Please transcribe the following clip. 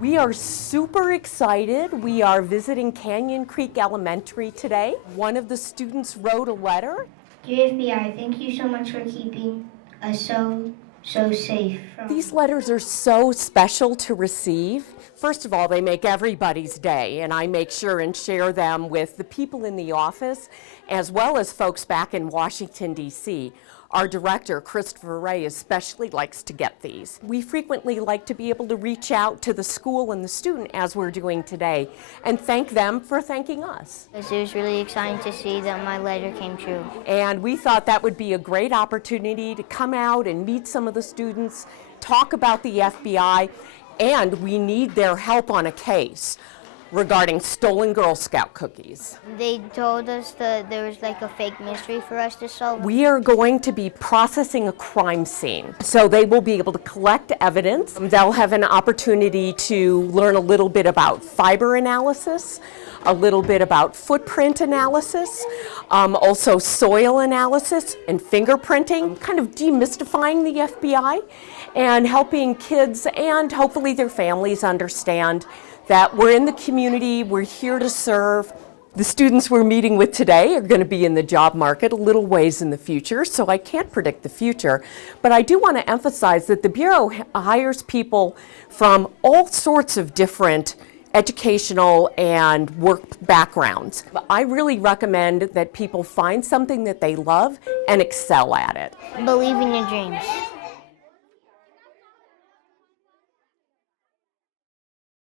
We are super excited. We are visiting Canyon Creek Elementary today. One of the students wrote a letter. Dear FBI, thank you so much for keeping us so safe. These letters are so special to receive. First of all, they make everybody's day, and I make sure and share them with the people in the office as well as folks back in Washington, D.C. Our director, Christopher Ray, especially likes to get these. We frequently like to be able to reach out to the school and the student, as we're doing today, and thank them for thanking us. It was really exciting to see that my letter came true. And we thought that would be a great opportunity to come out and meet some of the students, talk about the FBI, and we need their help on a case regarding stolen Girl Scout cookies. They told us that there was like a fake mystery for us to solve. We are going to be processing a crime scene, so they will be able to collect evidence. They'll have an opportunity to learn a little bit about fiber analysis, a little bit about footprint analysis, also soil analysis and fingerprinting, kind of demystifying the FBI and helping kids and hopefully their families understand that we're in the community, we're here to serve. The students we're meeting with today are going to be in the job market a little ways in the future, so I can't predict the future. But I do want to emphasize that the Bureau hires people from all sorts of different educational and work backgrounds. I really recommend that people find something that they love and excel at it. Believe in your dreams.